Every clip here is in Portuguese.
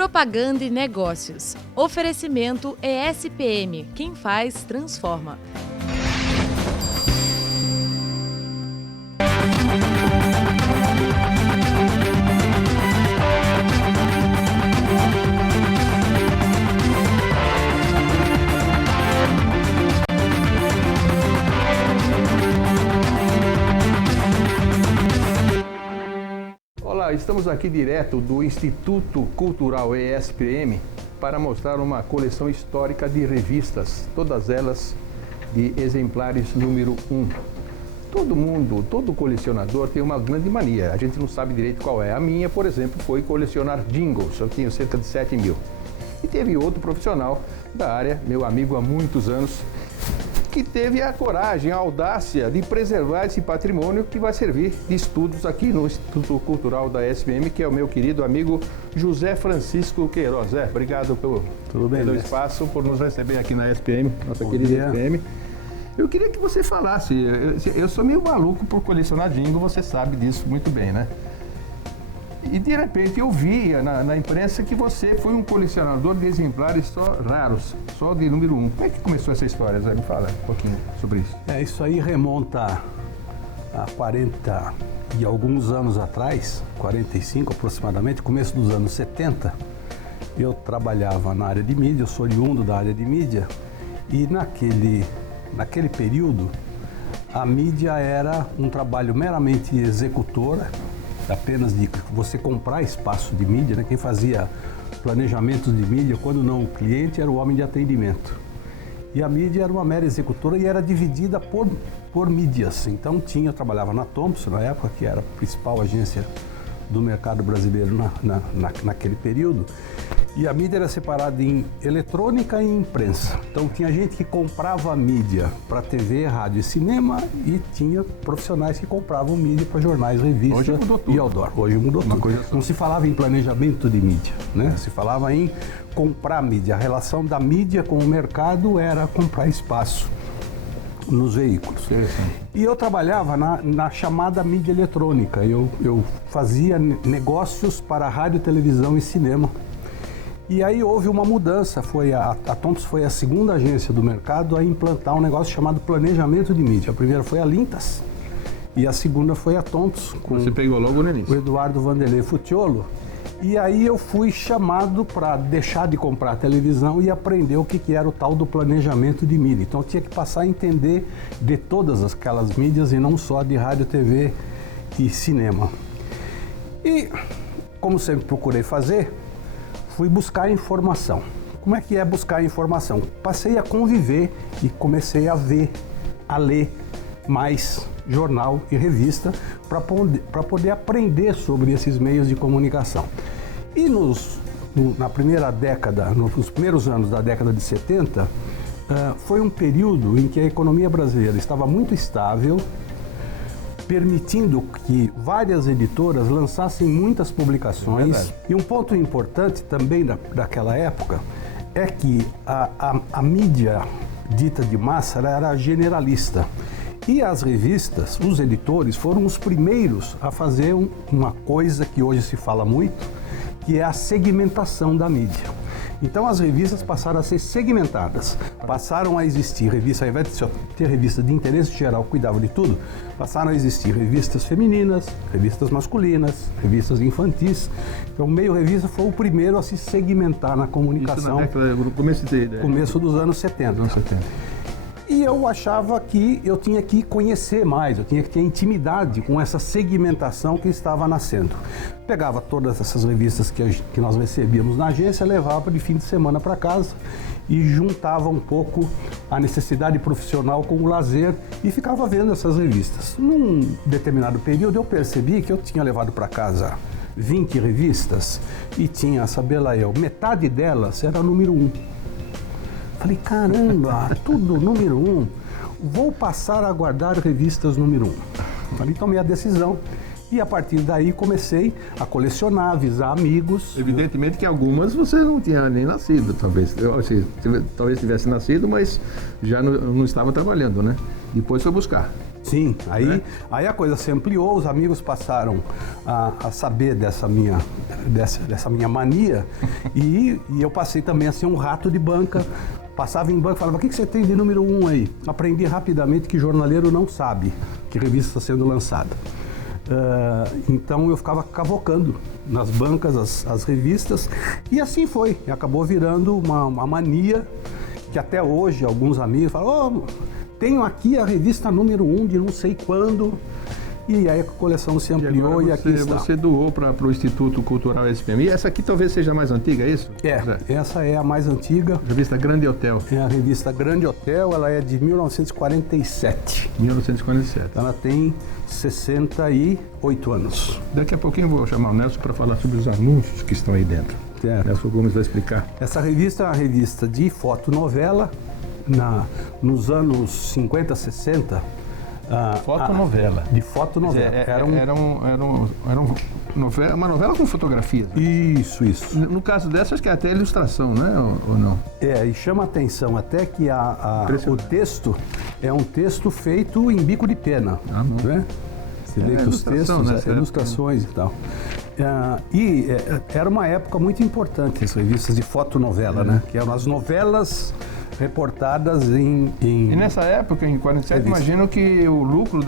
Propaganda e negócios. Oferecimento ESPM. Quem faz, transforma. Olá, estamos aqui direto do Instituto Cultural ESPM para mostrar uma coleção histórica de revistas, todas elas de exemplares número 1. Todo colecionador tem uma grande mania, a gente não sabe direito qual é. A minha, por exemplo, foi colecionar jingles, eu tenho cerca de 7 mil. E teve outro profissional da área, meu amigo há muitos anos, que teve a coragem, a audácia de preservar esse patrimônio que vai servir de estudos aqui no Instituto Cultural da ESPM, que é o meu querido amigo José Francisco Queiroz. Obrigado pelo espaço, por nos receber aqui na ESPM, nossa querida ESPM. Eu queria que você falasse, eu sou meio maluco por colecionar jingle, você sabe disso muito bem, né? E de repente eu vi na imprensa que você foi um colecionador de exemplares só raros, só de número 1. Como é que começou essa história, Zé? Me fala um pouquinho sobre isso. Isso aí remonta a 40 e alguns anos atrás, 45 aproximadamente, começo dos anos 70. Eu trabalhava na área de mídia, eu sou oriundo da área de mídia, e naquele período a mídia era um trabalho meramente executora, apenas de você comprar espaço de mídia, né? Quem fazia planejamentos de mídia, quando não o cliente, era o homem de atendimento. E a mídia era uma mera executora e era dividida por mídias. Então eu trabalhava na Thompson, na época, que era a principal agência do mercado brasileiro naquele período. E a mídia era separada em eletrônica e imprensa. Então tinha gente que comprava mídia para TV, rádio e cinema e tinha profissionais que compravam mídia para jornais, revistas e outdoor. Hoje mudou tudo. Não se falava em planejamento de mídia, né? Se falava em comprar mídia. A relação da mídia com o mercado era comprar espaço nos veículos. E eu trabalhava na chamada mídia eletrônica. Eu fazia negócios para rádio, televisão e cinema. E aí houve uma mudança, a Thompson foi a segunda agência do mercado a implantar um negócio chamado planejamento de mídia. A primeira foi a Lintas e a segunda foi a Thompson. Você pegou logo no início. O Eduardo Vanderlei Futiolo. E aí eu fui chamado para deixar de comprar televisão e aprender o que era o tal do planejamento de mídia. Então eu tinha que passar a entender de todas aquelas mídias e não só de rádio, TV e cinema. E, como sempre procurei fazer, fui buscar informação. Como é que é buscar informação? Passei a conviver e comecei a ler mais jornal e revista para poder aprender sobre esses meios de comunicação. E na primeira década, nos primeiros anos da década de 70, foi um período em que a economia brasileira estava muito estável, permitindo que várias editoras lançassem muitas publicações. E um ponto importante também daquela época é que a mídia dita de massa era generalista. E as revistas, os editores, foram os primeiros a fazer uma coisa que hoje se fala muito, que é a segmentação da mídia. Então as revistas passaram a ser segmentadas, passaram a existir revistas, ao invés de ter revista de interesse geral que cuidava de tudo, passaram a existir revistas femininas, revistas masculinas, revistas infantis. Então o meio revista foi o primeiro a se segmentar na comunicação. Isso na década, no começo dos anos 70. E eu achava que eu tinha que conhecer mais, eu tinha que ter intimidade com essa segmentação que estava nascendo. Pegava todas essas revistas que nós recebíamos na agência, levava de fim de semana para casa e juntava um pouco a necessidade profissional com o lazer e ficava vendo essas revistas. Num determinado período eu percebi que eu tinha levado para casa 20 revistas e tinha, saber lá eu, metade delas era número 1. Falei, caramba, tudo número 1, vou passar a guardar revistas número 1. Falei, tomei a decisão e a partir daí comecei a colecionar, avisar amigos. Evidentemente que algumas você não tinha nem nascido, talvez. Talvez tivesse nascido, mas já não estava trabalhando, né? Depois foi buscar. Sim, aí a coisa se ampliou, os amigos passaram a saber dessa minha mania e eu passei também a ser um rato de banca. Passava em banca e falava, o que você tem de número 1 aí? Aprendi rapidamente que jornaleiro não sabe que revista está sendo lançada. Então eu ficava cavocando nas bancas as revistas e assim foi. E acabou virando uma mania que até hoje alguns amigos falam, tenho aqui a revista número 1 de não sei quando. E aí a coleção se ampliou e aqui está. Você doou para o Instituto Cultural SPM. E essa aqui talvez seja a mais antiga, é isso? Essa é a mais antiga. Revista Grande Hotel. É a revista Grande Hotel, ela é de 1947. 1947. Ela tem 68 anos. Daqui a pouquinho eu vou chamar o Nelson para falar sobre os anúncios que estão aí dentro. Nelson Gomes vai explicar. Essa revista é uma revista de fotonovela. Nos anos 50, 60... fotonovela. De fotonovela. Era uma novela com fotografias. Né? Isso. No caso dessa, acho que é até ilustração, né? Ou não? E chama a atenção até que o texto é um texto feito em bico de pena. Né? Você vê que os textos, né? Ilustrações e tal. Era uma época muito importante as revistas de fotonovela, né? Que eram as novelas reportadas em... E nessa época, em 47, imagino que o lucro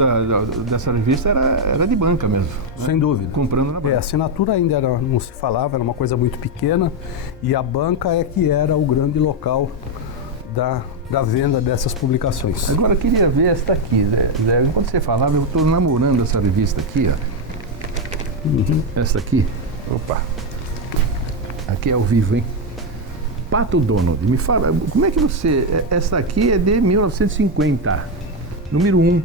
dessa revista era de banca mesmo. Sem dúvida. Comprando na banca. A assinatura ainda não se falava, era uma coisa muito pequena, e a banca é que era o grande local da venda dessas publicações. Agora eu queria ver esta aqui, Zé. Enquanto você falava, eu estou namorando essa revista aqui, ó. Essa aqui. Opa. Aqui é ao vivo, hein? Pato Donald, me fala, como é que você... Essa aqui é de 1950, número 1.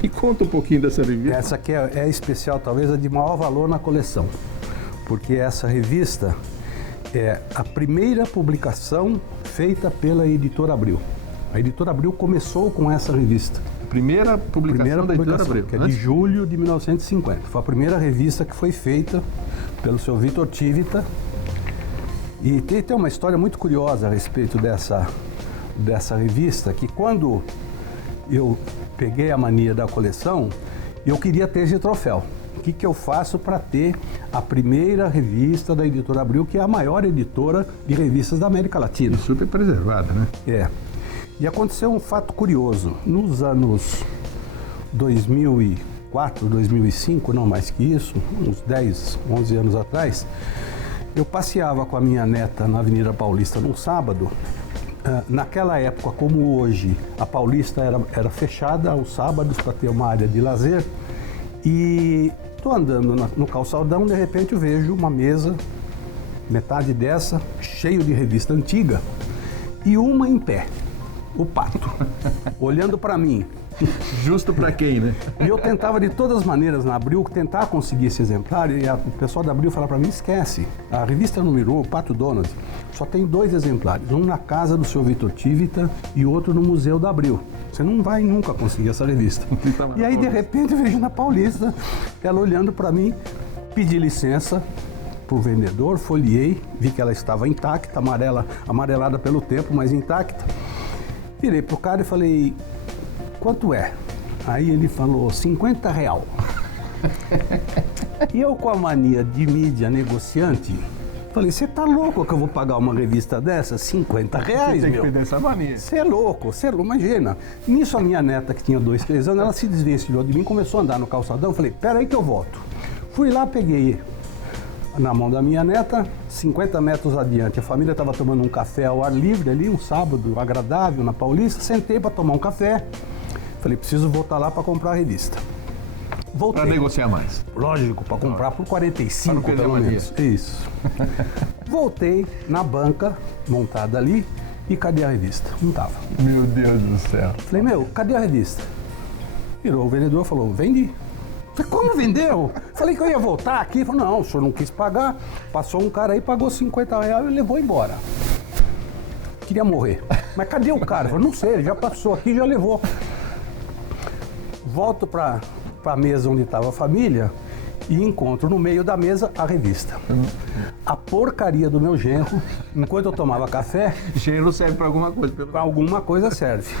Me conta um pouquinho dessa revista. Essa aqui é especial, talvez a de maior valor na coleção, porque essa revista é a primeira publicação feita pela Editora Abril. A Editora Abril começou com essa revista. Primeira publicação da Editora Abril. Que é de julho de 1950. Foi a primeira revista que foi feita pelo seu Vitor Tivita. E tem uma história muito curiosa a respeito dessa revista, que quando eu peguei a mania da coleção, eu queria ter esse troféu. O que eu faço para ter a primeira revista da Editora Abril, que é a maior editora de revistas da América Latina. E super preservada, né? E aconteceu um fato curioso. Nos anos 2004, 2005, não mais que isso, uns 10, 11 anos atrás, eu passeava com a minha neta na Avenida Paulista num sábado. Naquela época, como hoje, a Paulista era fechada aos sábados para ter uma área de lazer. E estou andando no calçadão, de repente eu vejo uma mesa, metade dessa, cheio de revista antiga, e uma em pé, o Pato, olhando para mim. Justo para quem, né? E eu tentava de todas as maneiras na Abril tentar conseguir esse exemplar, e o pessoal da Abril falava para mim, esquece, a revista número 1, o Pato Donald, só tem 2 exemplares, um na casa do seu Vitor Tivita e outro no Museu da Abril. Você não vai nunca conseguir essa revista. E aí, de repente, eu vejo na Paulista, ela olhando para mim, pedi licença pro vendedor, folheei, vi que ela estava intacta, amarelada pelo tempo, mas intacta. Virei pro cara e falei, quanto é? Aí ele falou, R$50. E eu, com a mania de mídia negociante, falei, você tá louco que eu vou pagar uma revista dessa? R$50, Você tem meu? que perder essa mania. Você é louco, imagina. Nisso a minha neta, que tinha 2, 3 anos, ela se desvencilhou de mim, começou a andar no calçadão, falei, peraí que eu volto. Fui lá, peguei na mão da minha neta, 50 metros adiante, a família estava tomando um café ao ar livre ali, um sábado agradável na Paulista, sentei para tomar um café, falei, preciso voltar lá para comprar a revista. Voltei. Para negociar mais. Lógico, para comprar por 45, Para não pelo perder a menos. Isso. Voltei na banca, montada ali, e cadê a revista? Não tava. Meu Deus do céu. Falei, meu, cadê a revista? Virou o vendedor e falou, vendi. Falei, como vendeu? Falei que eu ia voltar aqui. Ele falou, não, o senhor não quis pagar. Passou um cara aí, pagou R$50 e levou embora. Queria morrer. Mas cadê o cara? Eu falei, não sei, ele já passou aqui, já levou. Volto para a mesa onde estava a família e encontro no meio da mesa a revista. A porcaria do meu genro, enquanto eu tomava café... Cheiro serve para alguma coisa. Para alguma coisa serve.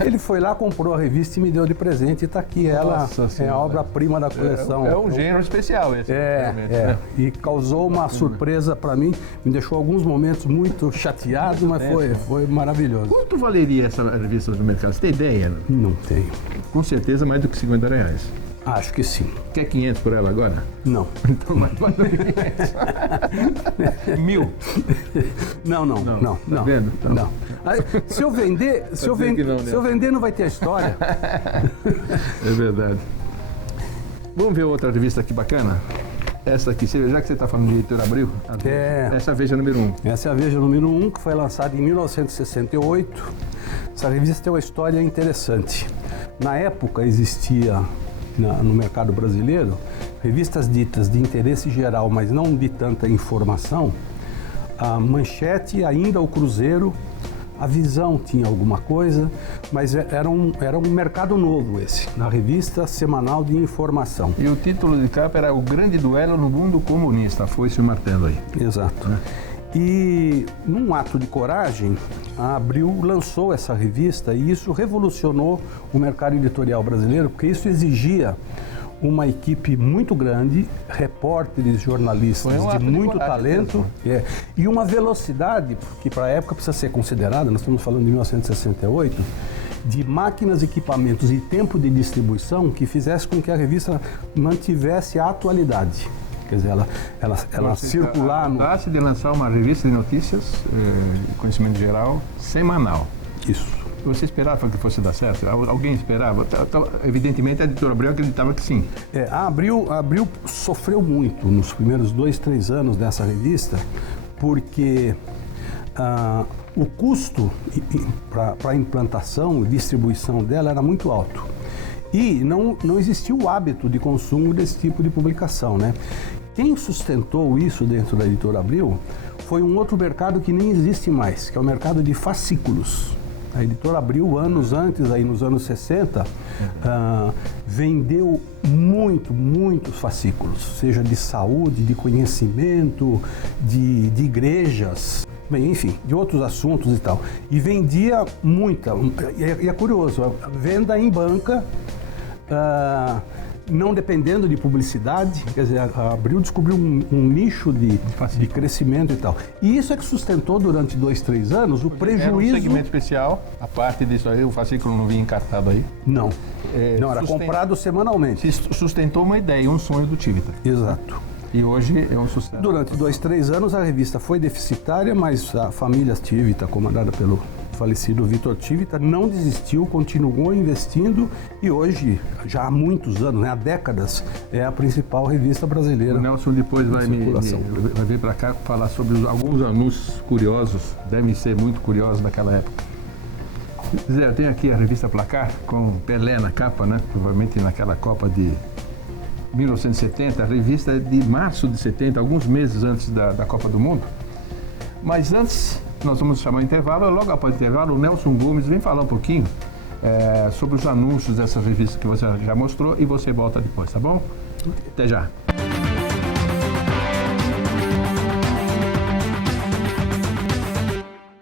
Ele foi lá, comprou a revista e me deu de presente. E está aqui, ela é a obra-prima da coleção. É um gênero especial esse. Né? E causou uma surpresa para mim, me deixou alguns momentos muito chateado, mas foi maravilhoso. Quanto valeria essa revista no mercado? Você tem ideia? Não tenho. Com certeza mais do que R$50. Acho que sim. Quer 500 por ela agora? Não. Então mais do que 500. 1.000? Não. Tá vendo? Então. Não. Aí, se eu vender, se eu vender não vai ter a história. É verdade. Vamos ver outra revista aqui bacana? Essa aqui, já que você está falando de Editora Abril, essa é a Veja número 1. Essa é a Veja número 1, que foi lançada em 1968. Essa revista tem uma história interessante. Na época existia no mercado brasileiro revistas ditas de interesse geral, mas não de tanta informação. A Manchete, ainda o Cruzeiro, a Visão tinha alguma coisa, mas era um mercado novo esse, na revista semanal de informação. E o título de capa era O Grande Duelo no Mundo Comunista, foi-se o martelo aí. Exato. E num ato de coragem, a Abril lançou essa revista e isso revolucionou o mercado editorial brasileiro, porque isso exigia uma equipe muito grande, repórteres, jornalistas de muito talento e uma velocidade, que para a época precisa ser considerada, nós estamos falando de 1968, de máquinas, equipamentos e tempo de distribuição que fizesse com que a revista mantivesse a atualidade. Quer dizer, ela circular... Trata-se de lançar uma revista de notícias, conhecimento geral, semanal. Isso. Você esperava que fosse dar certo? Alguém esperava? Evidentemente a Editora Abril acreditava que sim. A Abril sofreu muito nos primeiros 2, 3 anos dessa revista, porque o custo para a implantação e distribuição dela era muito alto. E não existia o hábito de consumo desse tipo de publicação, né? Quem sustentou isso dentro da Editora Abril foi um outro mercado que nem existe mais, que é o mercado de fascículos. A Editora Abril, anos antes, aí nos anos 60, vendeu muitos fascículos, seja de saúde, de conhecimento, de igrejas, bem, enfim, de outros assuntos e tal. E vendia muita, e é curioso, a venda em banca, não dependendo de publicidade, quer dizer, a Abril descobriu um nicho de crescimento e tal. E isso é que sustentou durante 2, 3 anos o prejuízo... Era um segmento especial, a parte disso aí, o fascículo não vinha encartado aí? Não, era comprado semanalmente. Sustentou uma ideia, um sonho do Tivita. Exato. E hoje é um sucesso. Durante 2, 3 anos a revista foi deficitária, mas a família Tivita, comandada pelo falecido Vitor Tivita, não desistiu, continuou investindo e hoje, já há muitos anos, há décadas, é a principal revista brasileira. O Nelson depois vai vir para cá falar sobre alguns anúncios curiosos, devem ser muito curiosos daquela época. Zé, eu tenho aqui a revista Placar com Pelé na capa, né? Provavelmente naquela Copa de 1970, a revista é de março de 70, alguns meses antes da Copa do Mundo. Mas antes, nós vamos chamar o intervalo, logo após o intervalo, o Nelson Gomes vem falar um pouquinho sobre os anúncios dessa revista que você já mostrou e você volta depois, tá bom? Até já!